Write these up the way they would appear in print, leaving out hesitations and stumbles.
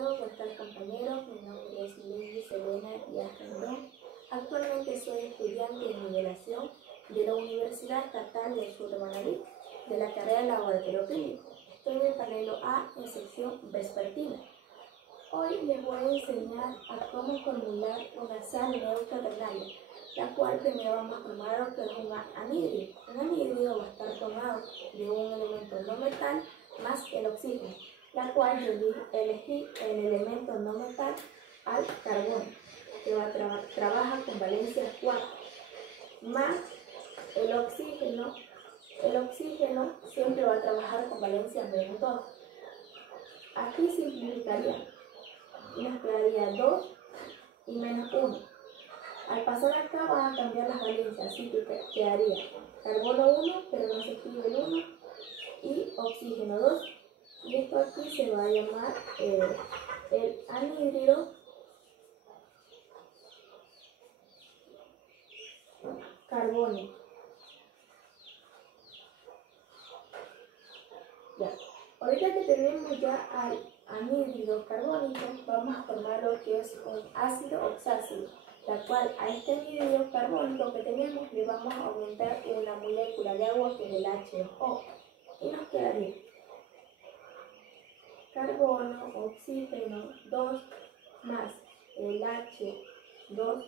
todos, buenas tardes compañeros, mi nombre es Luis Elena Díaz Rendón. Actualmente soy estudiante de nivelación de la Universidad Estatal del Sur de Manabí, de la carrera de Laboratorio Clínico. Estoy en el panel A en sección vespertina. Hoy les voy a enseñar a cómo formular una sal neutra ternaria, la cual primero vamos a tomar lo que es un anhídrido. Un anhídrido va a estar tomado de un elemento no metal más el oxígeno, la cual yo elegí el elemento no metal al carbono, que trabaja con valencia 4, más el oxígeno. El oxígeno siempre va a trabajar con valencia menos 2. Aquí simplificaría y nos quedaría 2 y menos 1. Al pasar acá van a cambiar las valencias, así que quedaría carbono 1, pero no se escribe el 1, y oxígeno 2. Y esto aquí se va a llamar el anhídrido carbónico. Ya. Ahorita que tenemos ya al anhídrido carbónico, vamos a formar lo que es un ácido oxácido, la cual a este anhídrido carbónico que tenemos le vamos a aumentar una molécula de agua que es el H2O, y nos quedaría carbono, oxígeno 2 más el H2O.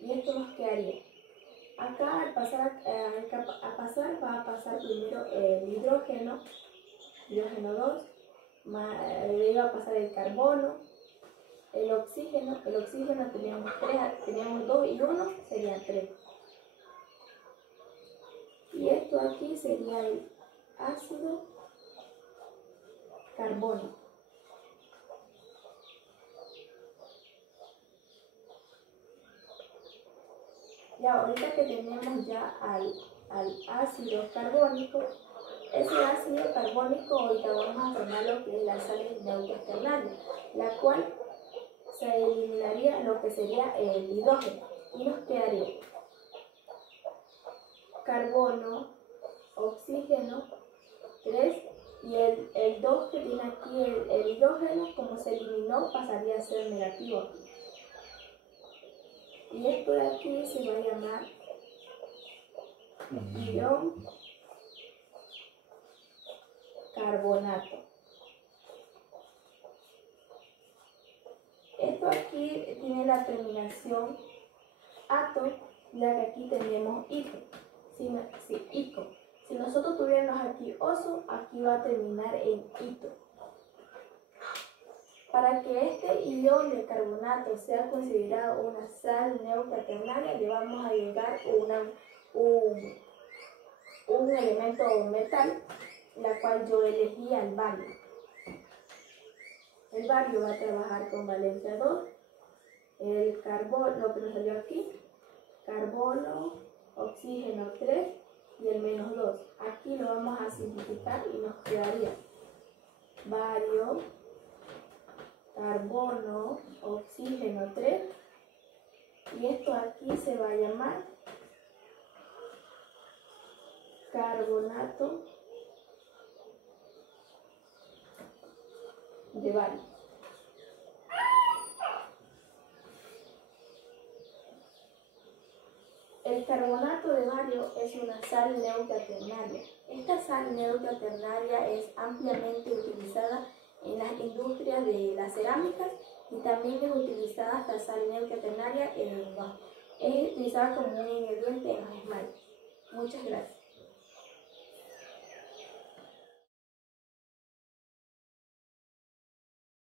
Y esto nos quedaría. Acá al pasar va a pasar primero el hidrógeno 2, le va a pasar el carbono, el oxígeno teníamos 2 y 1, serían 3. Y esto aquí sería el ácido carbónico. Ya ahorita que tenemos ya al ácido carbónico, ese ácido carbónico ahorita vamos a formar lo que es la sal neutra ternaria, la cual se eliminaría lo que sería el hidrógeno y nos quedaría carbono, oxígeno 3, y el 2 que tiene aquí el hidrógeno, como se eliminó, pasaría a ser negativo aquí. Y esto de aquí se va a llamar ion carbonato. Esto aquí tiene la terminación ato, ya que aquí tenemos ico. Ico. Si nosotros tuviéramos aquí oso, aquí va a terminar en ito. Para que este ion de carbonato sea considerado una sal neutra ternaria, le vamos a agregar un elemento metal, la cual yo elegí al bario. El bario va a trabajar con valencia 2, el carbono, lo que nos salió aquí, carbono, oxígeno 3 y el menos 2. Aquí lo vamos a simplificar y nos quedaría bario, carbono, oxígeno 3, y esto aquí se va a llamar carbonato de bario. El carbonato de bario es una sal neutra ternaria. Esta sal neutra ternaria es ampliamente utilizada en las industrias de las cerámicas, y también es utilizada esta sal neutra ternaria es utilizada como un ingrediente en los esmaltes. Muchas gracias.